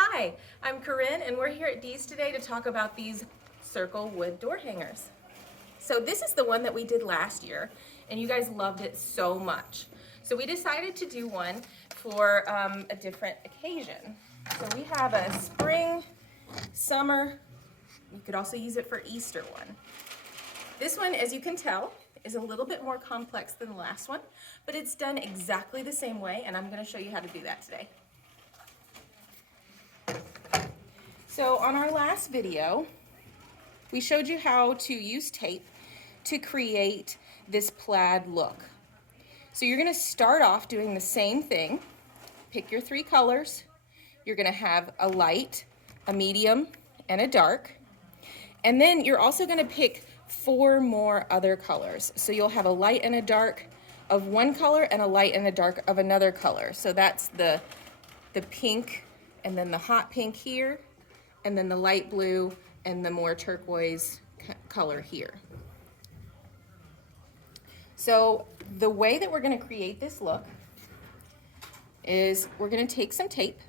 Hi, I'm Corinne and we're here at Dee's today to talk about these circle wood door hangers. So this is the one that we did last year and you guys loved it so much. So we decided to do one for a different occasion. So we have a spring, summer, you could also use it for Easter one. This one, as you can tell, is a little bit more complex than the last one, but it's done exactly the same way and I'm going to show you how to do that today. So on our last video, we showed you how to use tape to create this plaid look. So you're going to start off doing the same thing. Pick your 3 colors. You're going to have a light, a medium, and a dark. And then you're also going to pick 4 more other colors. So you'll have a light and a dark of one color and a light and a dark of another color. So that's the pink and then the hot pink here, and then the light blue and the more turquoise color here. So the way that we're going to create this look is we're going to take some tape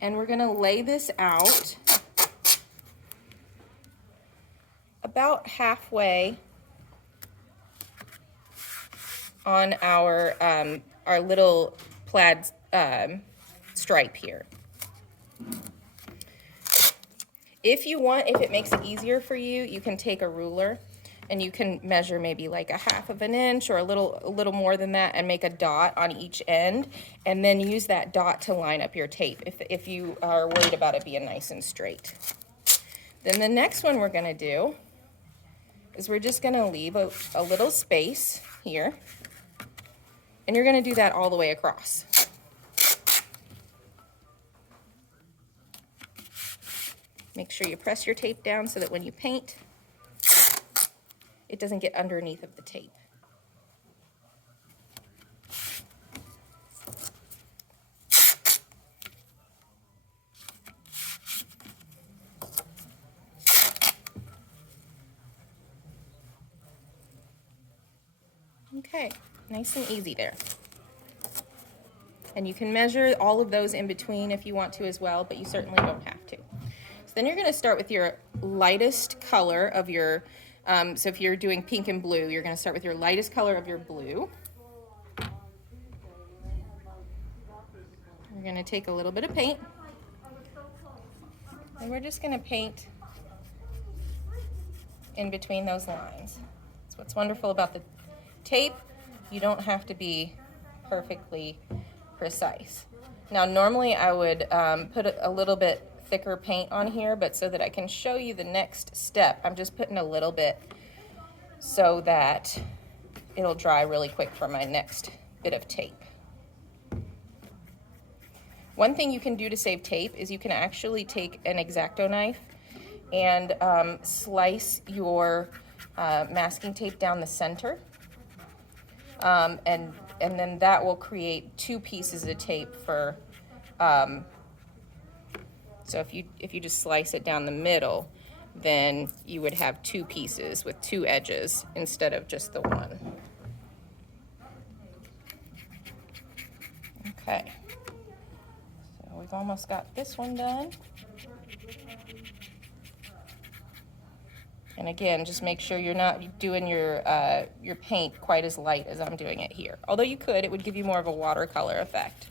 and we're going to lay this out about halfway on our little plaid stripe here. If it makes it easier for you, you can take a ruler and you can measure maybe like a 1/2 inch or a little more than that and make a dot on each end and then use that dot to line up your tape if you are worried about it being nice and straight. Then the next one we're going to do is we're just going to leave a little space here, and you're going to do that all the way across. Make sure you press your tape down so that when you paint, it doesn't get underneath of the tape. Okay, nice and easy there. And you can measure all of those in between if you want to as well, but you certainly don't have to. So then you're going to start with your lightest color of your, so if you're doing pink and blue, you're going to start with your lightest color of your blue. We're going to take a little bit of paint, and we're just going to paint in between those lines. That's what's wonderful about the tape. You don't have to be perfectly precise. Now normally I would put a little bit thicker paint on here, but so that I can show you the next step, I'm just putting a little bit so that it'll dry really quick for my next bit of tape. One thing you can do to save tape is you can actually take an X-Acto knife and slice your masking tape down the center, and then that will create 2 pieces of tape for so if you just slice it down the middle, then you would have 2 pieces with 2 edges instead of just the one. Okay, so we've almost got this one done. And again, just make sure you're not doing your paint quite as light as I'm doing it here. Although you could, it would give you more of a watercolor effect.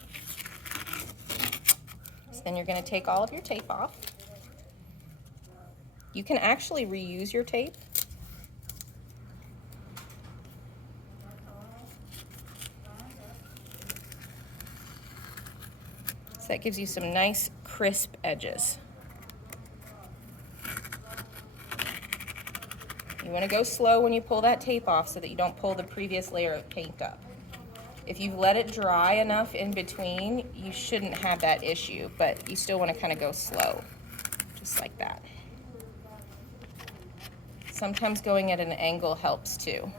So then you're going to take all of your tape off. You can actually reuse your tape. So that gives you some nice crisp edges. You want to go slow when you pull that tape off so that you don't pull the previous layer of paint up. If you've let it dry enough in between, you shouldn't have that issue, but you still want to kind of go slow, just like that. Sometimes going at an angle helps too.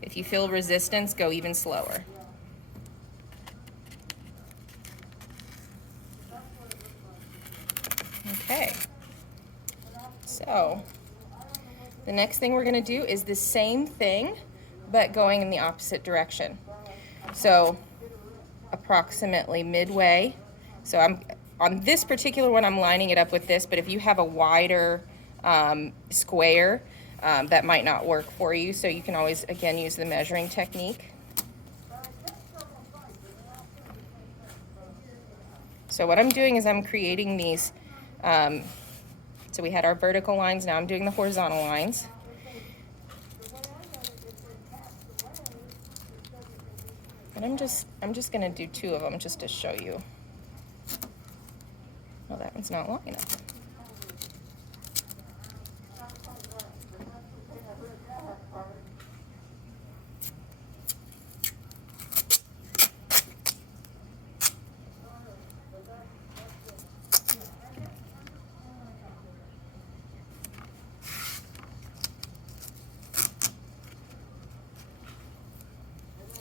If you feel resistance, go even slower. Okay. So the next thing we're going to do is the same thing, but going in the opposite direction. So approximately midway. So I'm on this particular one, I'm lining it up with this, but if you have a wider square, that might not work for you. So you can always, again, use the measuring technique. So what I'm doing is I'm creating these, so we had our vertical lines, now I'm doing the horizontal lines. And I'm just gonna do 2 of them just to show you. Oh, that one's not long enough.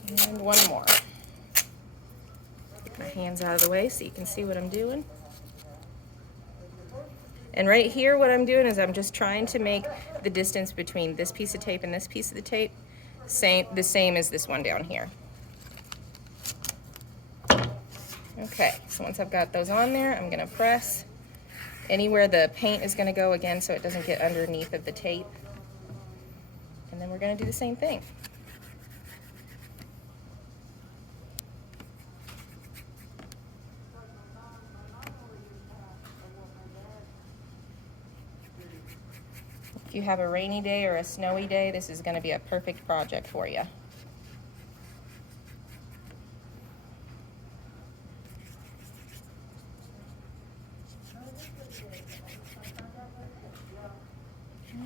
And one more. Get my hands out of the way so you can see what I'm doing. And right here, what I'm doing is I'm just trying to make the distance between this piece of tape and this piece of the tape the same as this one down here. Okay, so once I've got those on there, I'm gonna press anywhere the paint is gonna go again so it doesn't get underneath of the tape. And then we're gonna do the same thing. If you have a rainy day or a snowy day, this is gonna be a perfect project for you.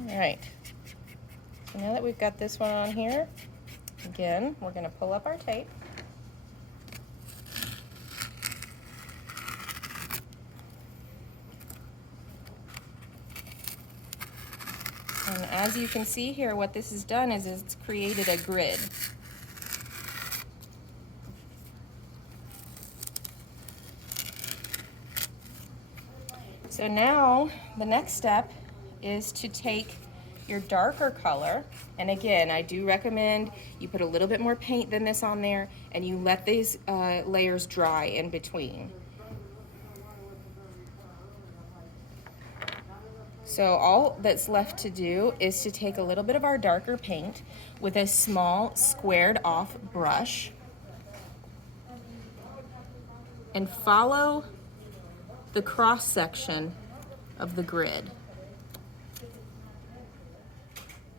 All right, so now that we've got this one on here, again, we're gonna pull up our tape. And as you can see here, what this has done is it's created a grid. So now the next step is to take your darker color, and again, I do recommend you put a little bit more paint than this on there and you let these layers dry in between. So all that's left to do is to take a little bit of our darker paint with a small squared off brush and follow the cross section of the grid.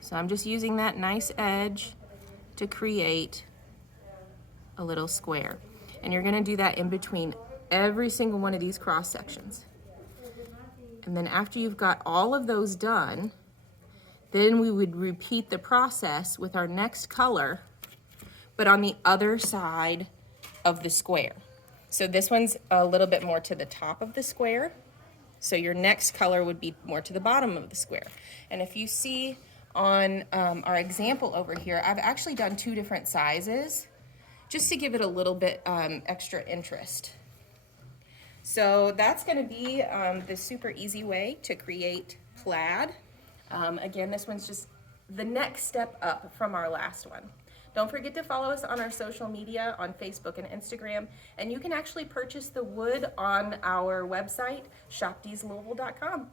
So I'm just using that nice edge to create a little square. And you're gonna do that in between every single one of these cross sections. And then after you've got all of those done, then we would repeat the process with our next color, but on the other side of the square. So this one's a little bit more to the top of the square. So your next color would be more to the bottom of the square. And if you see on our example over here, I've actually done 2 different sizes just to give it a little bit extra interest. So that's gonna be the super easy way to create plaid. Again, this one's just the next step up from our last one. Don't forget to follow us on our social media on Facebook and Instagram, and you can actually purchase the wood on our website, shopdeeslouis.com.